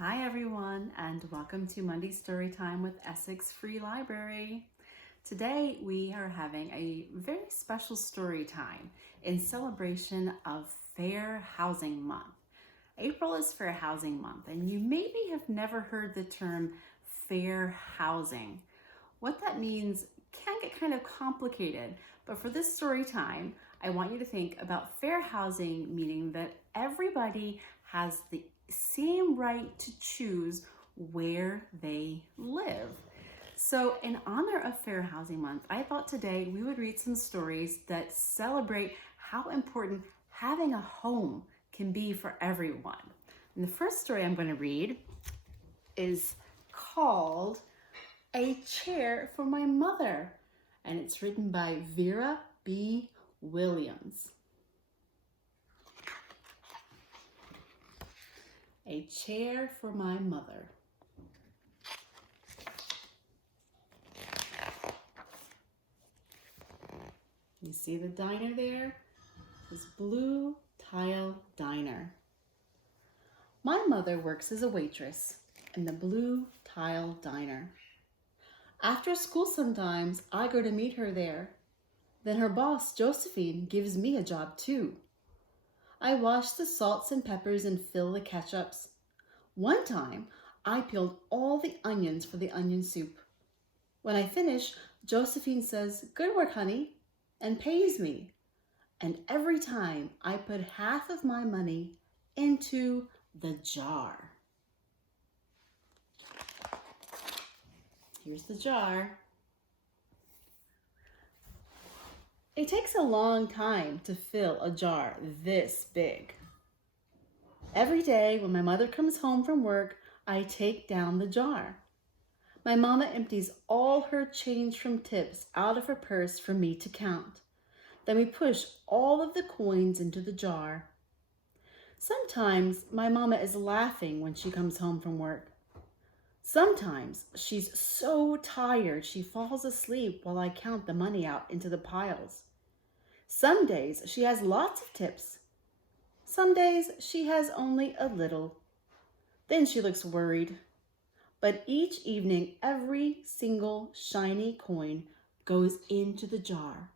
Hi everyone, and welcome to Monday Storytime with Essex Free Library. Today we are having a very special story time in celebration of Fair Housing Month. April is Fair Housing Month, and you maybe have never heard the term fair housing. What that means can get kind of complicated, but for this story time, I want you to think about fair housing, meaning that everybody has the same right to choose where they live. So in honor of Fair Housing Month, I thought today we would read some stories that celebrate how important having a home can be for everyone. And the first story I'm going to read is called A Chair for My Mother, and it's written by Vera B. Williams. A Chair for My Mother. You see the diner there? This blue tile diner. My mother works as a waitress in the blue tile diner. After school sometimes I go to meet her there. Then her boss, Josephine, gives me a job too. I wash the salts and peppers and fill the ketchups. One time, I peeled all the onions for the onion soup. When I finish, Josephine says, "Good work, honey," and pays me. And every time I put half of my money into the jar. Here's the jar. It takes a long time to fill a jar this big. Every day when my mother comes home from work, I take down the jar. My mama empties all her change from tips out of her purse for me to count. Then we push all of the coins into the jar. Sometimes my mama is laughing when she comes home from work. Sometimes she's so tired she falls asleep while I count the money out into the piles. Some days she has lots of tips. Some days she has only a little. Then she looks worried. But each evening, every single shiny coin goes into the jar.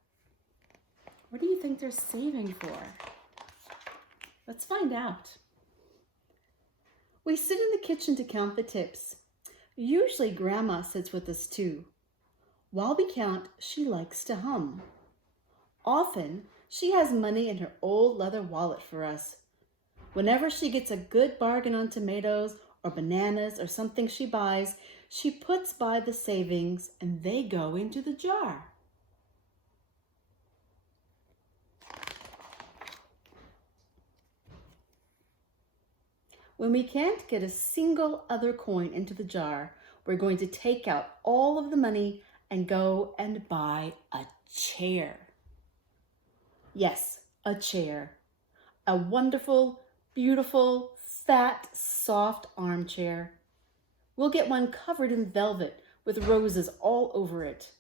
What do you think they're saving for? Let's find out. We sit in the kitchen to count the tips. Usually Grandma sits with us too. While we count, she likes to hum. Often, she has money in her old leather wallet for us. Whenever she gets a good bargain on tomatoes or bananas or something she buys, she puts by the savings and they go into the jar. When we can't get a single other coin into the jar, we're going to take out all of the money and go and buy a chair. Yes, a chair. A wonderful, beautiful, fat, soft armchair. We'll get one covered in velvet with roses all over it.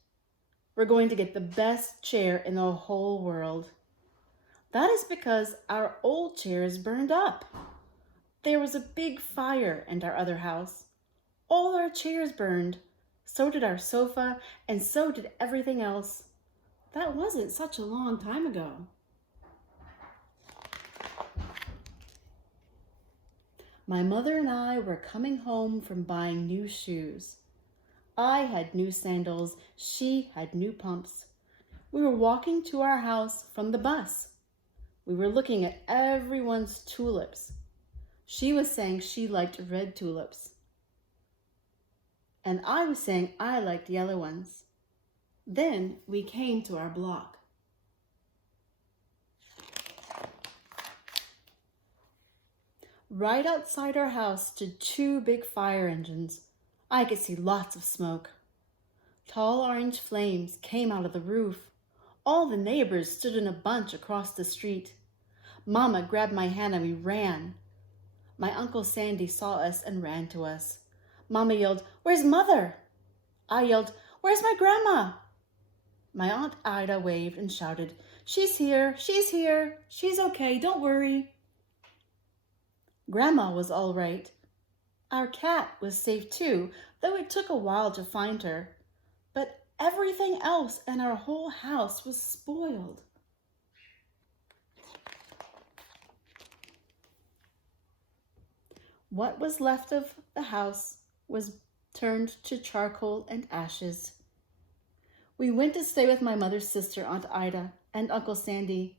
We're going to get the best chair in the whole world. That is because our old chair is burned up. There was a big fire in our other house. All our chairs burned. So did our sofa, and so did everything else. That wasn't such a long time ago. My mother and I were coming home from buying new shoes. I had new sandals. She had new pumps. We were walking to our house from the bus. We were looking at everyone's tulips. She was saying she liked red tulips. And I was saying I liked yellow ones. Then we came to our block. Right outside our house stood two big fire engines. I could see lots of smoke. Tall orange flames came out of the roof. All the neighbors stood in a bunch across the street. Mama grabbed my hand and we ran. My Uncle Sandy saw us and ran to us. Mama yelled, "Where's Mother?" I yelled, "Where's my grandma?" My Aunt Ida waved and shouted, "She's here, she's here, she's okay, don't worry." Grandma was all right. Our cat was safe too, though it took a while to find her. But everything else in our whole house was spoiled. What was left of the house was turned to charcoal and ashes. We went to stay with my mother's sister, Aunt Ida, and Uncle Sandy.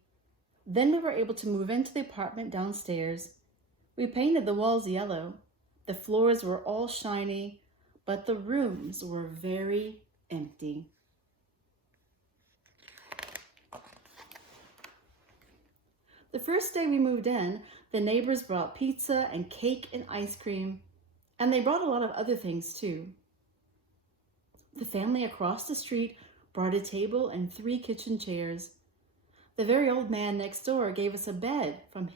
Then we were able to move into the apartment downstairs. We painted the walls yellow. The floors were all shiny, but the rooms were very empty. The first day we moved in, the neighbors brought pizza and cake and ice cream, and they brought a lot of other things too. The family across the street brought a table and 3 kitchen chairs. The very old man next door gave us a bed from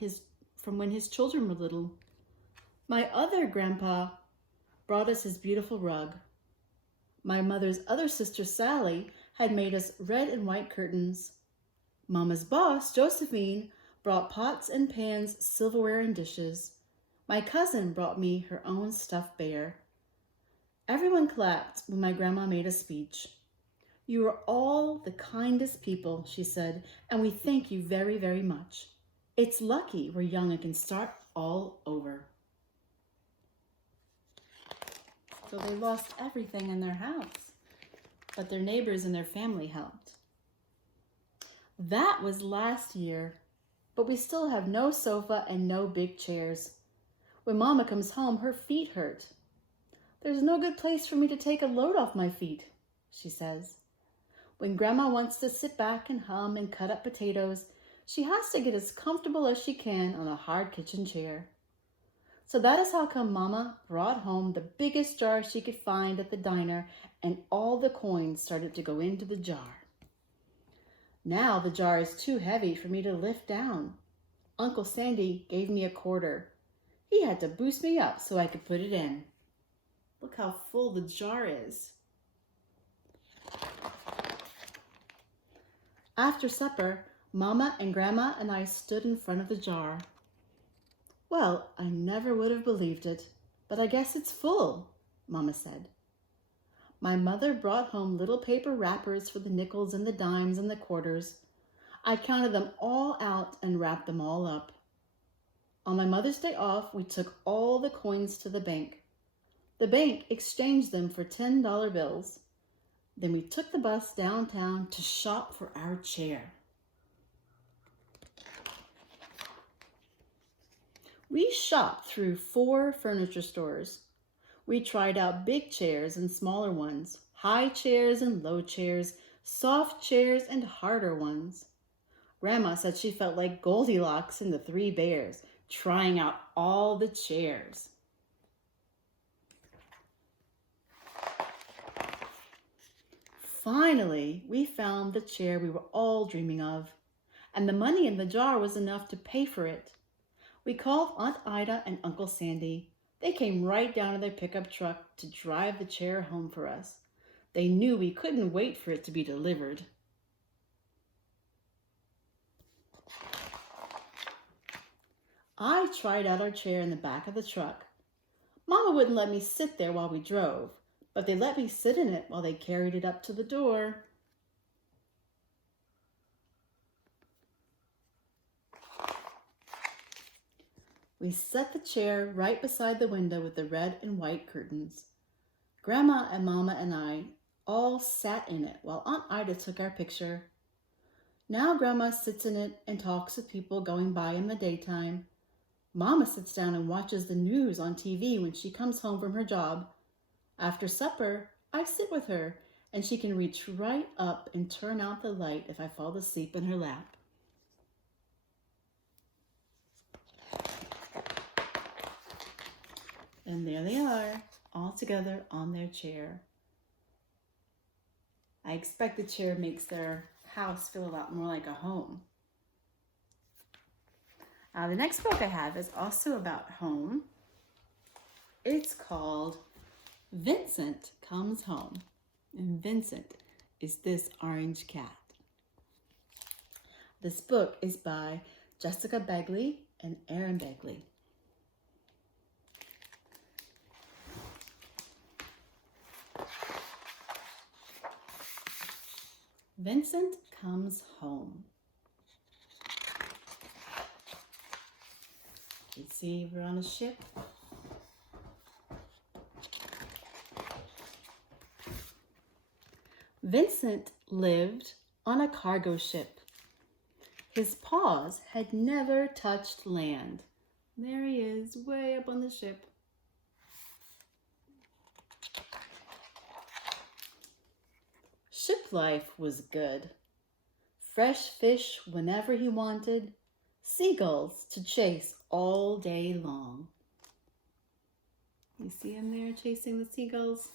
when his children were little. My other grandpa brought us his beautiful rug. My mother's other sister, Sally, had made us red and white curtains. Mama's boss, Josephine, brought pots and pans, silverware and dishes. My cousin brought me her own stuffed bear. Everyone clapped when my grandma made a speech. "You are all the kindest people," she said, "and we thank you very, very much. It's lucky we're young and can start all over." So they lost everything in their house, but their neighbors and their family helped. That was last year, but we still have no sofa and no big chairs. When Mama comes home, her feet hurt. "There's no good place for me to take a load off my feet," she says. When Grandma wants to sit back and hum and cut up potatoes, she has to get as comfortable as she can on a hard kitchen chair. So that is how come Mama brought home the biggest jar she could find at the diner, and all the coins started to go into the jar. Now the jar is too heavy for me to lift down. Uncle Sandy gave me a quarter. He had to boost me up so I could put it in. Look how full the jar is. After supper, Mama and Grandma and I stood in front of the jar. "Well, I never would have believed it, but I guess it's full," Mama said. My mother brought home little paper wrappers for the nickels and the dimes and the quarters. I counted them all out and wrapped them all up. On my mother's day off, we took all the coins to the bank. The bank exchanged them for $10 bills. Then we took the bus downtown to shop for our chair. We shopped through 4 furniture stores. We tried out big chairs and smaller ones, high chairs and low chairs, soft chairs and harder ones. Grandma said she felt like Goldilocks and the 3 bears, trying out all the chairs. Finally, we found the chair we were all dreaming of, and the money in the jar was enough to pay for it. We called Aunt Ida and Uncle Sandy. They came right down to their pickup truck to drive the chair home for us. They knew we couldn't wait for it to be delivered. I tried out our chair in the back of the truck. Mama wouldn't let me sit there while we drove, but they let me sit in it while they carried it up to the door. We set the chair right beside the window with the red and white curtains. Grandma and Mama and I all sat in it while Aunt Ida took our picture. Now Grandma sits in it and talks with people going by in the daytime. Mama sits down and watches the news on TV when she comes home from her job. After supper, I sit with her, and she can reach right up and turn out the light if I fall asleep in her lap. And there they are, all together on their chair. I expect the chair makes their house feel a lot more like a home. The next book I have is also about home. It's called Vincent Comes Home. And Vincent is this orange cat. This book is by Jessica Bagley and Aaron Bagley. Vincent comes home. You see, we're on a ship. Vincent lived on a cargo ship. His paws had never touched land. There he is, way up on the ship. Ship life was good. Fresh fish whenever he wanted, seagulls to chase all day long. You see him there chasing the seagulls?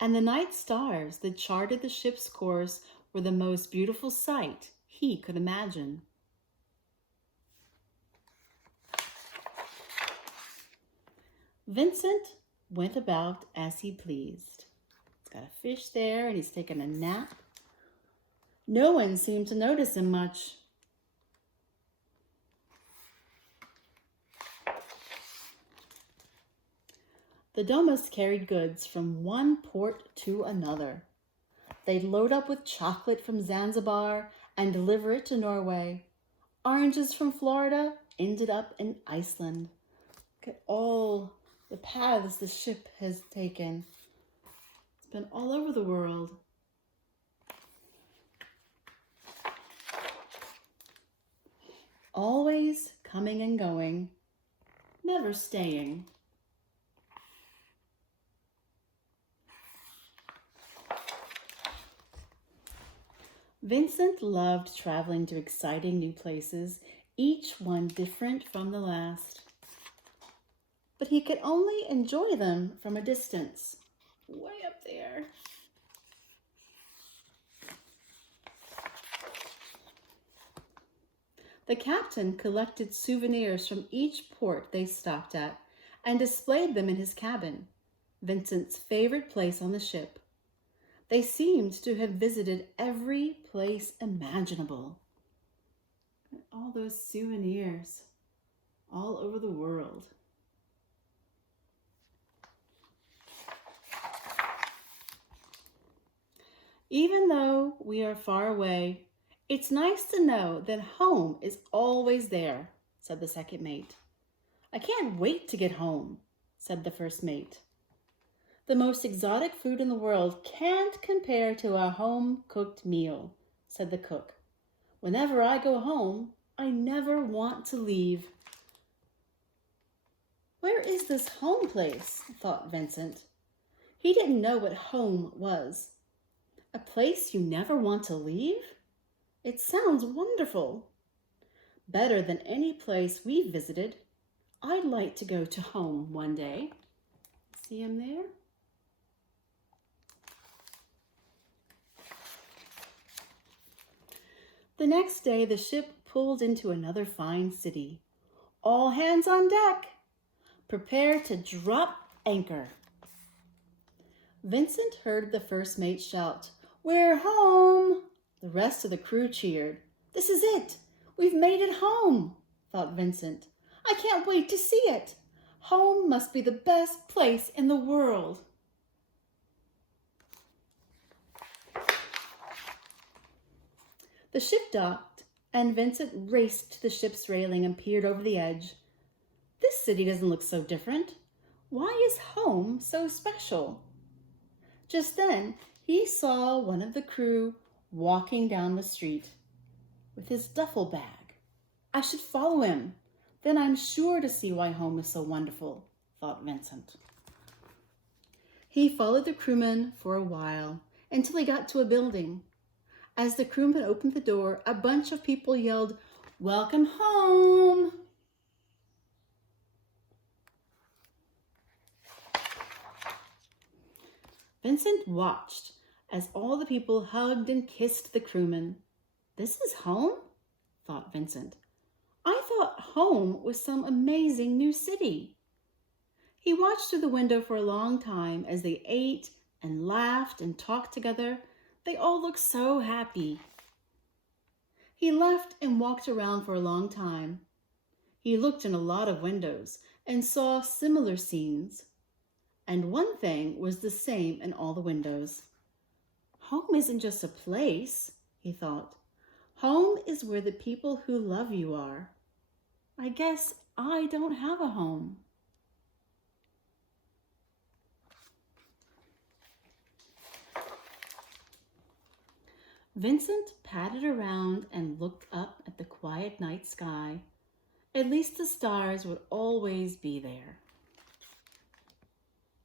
And the night stars that charted the ship's course were the most beautiful sight he could imagine. Vincent went about as he pleased. He's got a fish there and he's taking a nap. No one seemed to notice him much. The Domus carried goods from one port to another. They'd load up with chocolate from Zanzibar and deliver it to Norway. Oranges from Florida ended up in Iceland. Look at all the paths the ship has taken. It's been all over the world. Always coming and going, never staying. Vincent loved traveling to exciting new places, each one different from the last. But he could only enjoy them from a distance, way up there. The captain collected souvenirs from each port they stopped at and displayed them in his cabin, Vincent's favorite place on the ship. They seemed to have visited every place imaginable. All those souvenirs all over the world. Even though we are far away, it's nice to know that home is always there, said the second mate. I can't wait to get home, said the first mate. The most exotic food in the world can't compare to a home-cooked meal, said the cook. Whenever I go home, I never want to leave. Where is this home place? Thought Vincent. He didn't know what home was. A place you never want to leave? It sounds wonderful. Better than any place we've visited. I'd like to go to home one day. See him there? The next day, the ship pulled into another fine city. All hands on deck. Prepare to drop anchor. Vincent heard the first mate shout, "We're home!" The rest of the crew cheered. "This is it! We've made it home!" thought Vincent. "I can't wait to see it! Home must be the best place in the world!" The ship docked, and Vincent raced to the ship's railing and peered over the edge. This city doesn't look so different. Why is home so special? Just then, he saw one of the crew walking down the street with his duffel bag. I should follow him. Then I'm sure to see why home is so wonderful, thought Vincent. He followed the crewman for a while until he got to a building. As the crewman opened the door, a bunch of people yelled, "Welcome home!" Vincent watched as all the people hugged and kissed the crewman. This is home? Thought Vincent. I thought home was some amazing new city. He watched through the window for a long time as they ate and laughed and talked together. They all looked so happy. He left and walked around for a long time. He looked in a lot of windows and saw similar scenes. and one thing was the same in all the windows. Home isn't just a place, he thought. Home is where the people who love you are. I guess I don't have a home. Vincent padded around and looked up at the quiet night sky. At least the stars would always be there.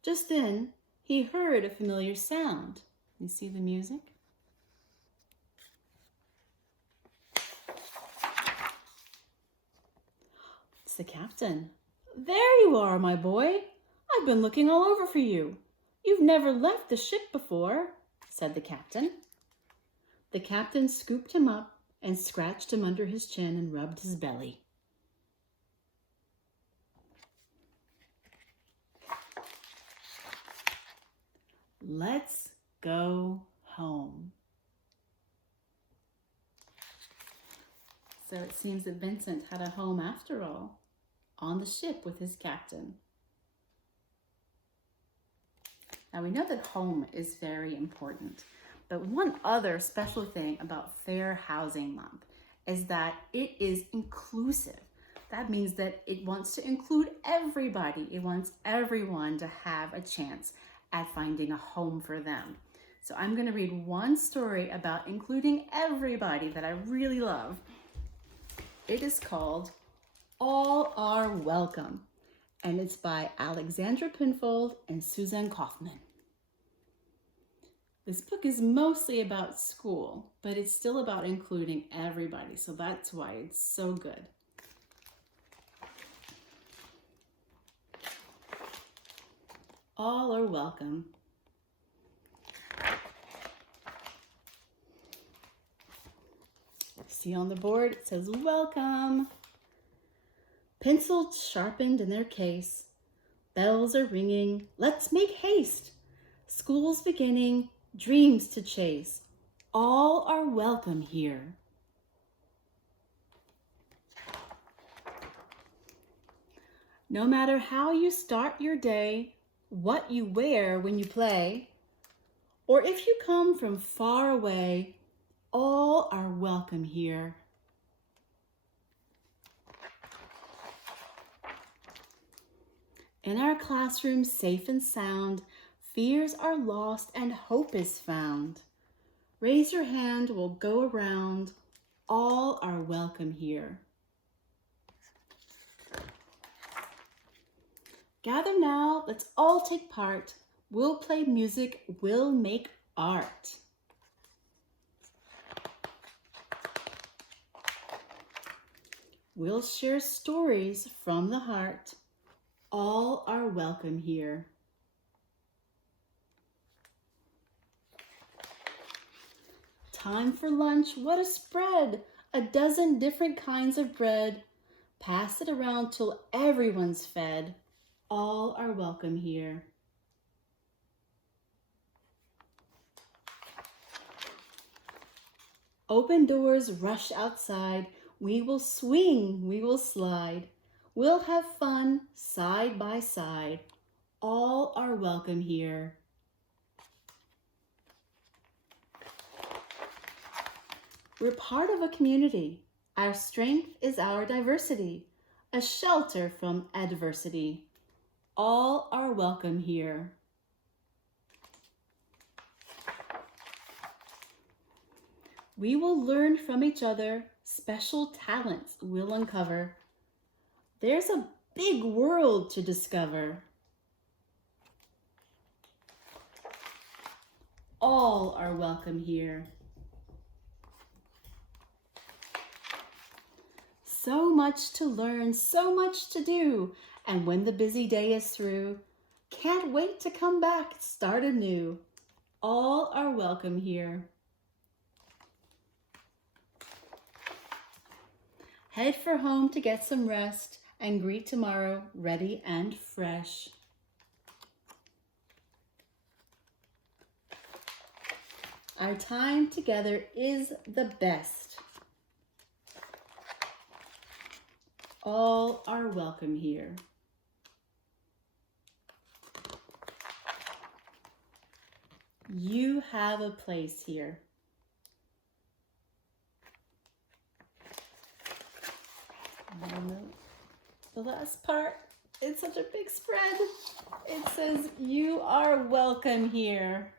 Just then, he heard a familiar sound. You see the music? It's the captain. There you are, my boy. I've been looking all over for you. You've never left the ship before, said the captain. The captain scooped him up and scratched him under his chin and rubbed his belly. Let's go home. So it seems that Vincent had a home after all, on the ship with his captain. Now we know that home is very important, but one other special thing about Fair Housing Month is that it is inclusive. That means that it wants to include everybody. It wants everyone to have a chance at finding a home for them. So I'm going to read one story about including everybody that I really love. It is called All Are Welcome, and it's by Alexandra Penfold and Suzanne Kaufman. This book is mostly about school, but it's still about including everybody, so that's why it's so good. All are welcome. See on the board, it says welcome. Pencils sharpened in their case. Bells are ringing. Let's make haste. School's beginning. Dreams to chase. All are welcome here. No matter how you start your day, what you wear when you play, or if you come from far away, all are welcome here. In our classroom, safe and sound, fears are lost and hope is found. Raise your hand, we'll go around. All are welcome here. Gather now, let's all take part. We'll play music, we'll make art. We'll share stories from the heart. All are welcome here. Time for lunch, what a spread! A dozen different kinds of bread. Pass it around till everyone's fed. All are welcome here. Open doors, rush outside. We will swing, we will slide. We'll have fun side by side. All are welcome here. We're part of a community. Our strength is our diversity, a shelter from adversity. All are welcome here. We will learn from each other, special talents we'll uncover. There's a big world to discover. All are welcome here. So much to learn, so much to do, and when the busy day is through, can't wait to come back, start anew. All are welcome here. Head for home to get some rest and greet tomorrow ready and fresh. Our time together is the best. All are welcome here. You have a place here. And the last part, it's such a big spread. It says, you are welcome here.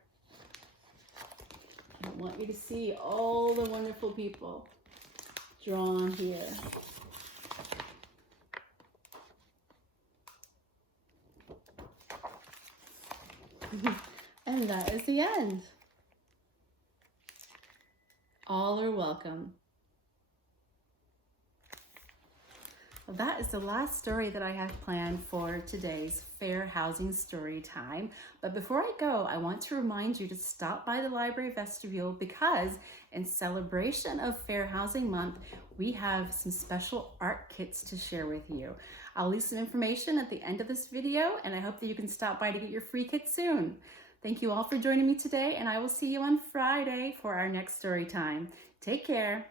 I want you to see all the wonderful people drawn here. And that is the end. All are welcome. Well, that is the last story that I have planned for today's Fair Housing Story Time. But before I go, I want to remind you to stop by the library vestibule because in celebration of Fair Housing Month, we have some special art kits to share with you. I'll leave some information at the end of this video, and I hope that you can stop by to get your free kit soon. Thank you all for joining me today, and I will see you on Friday for our next story time. Take care.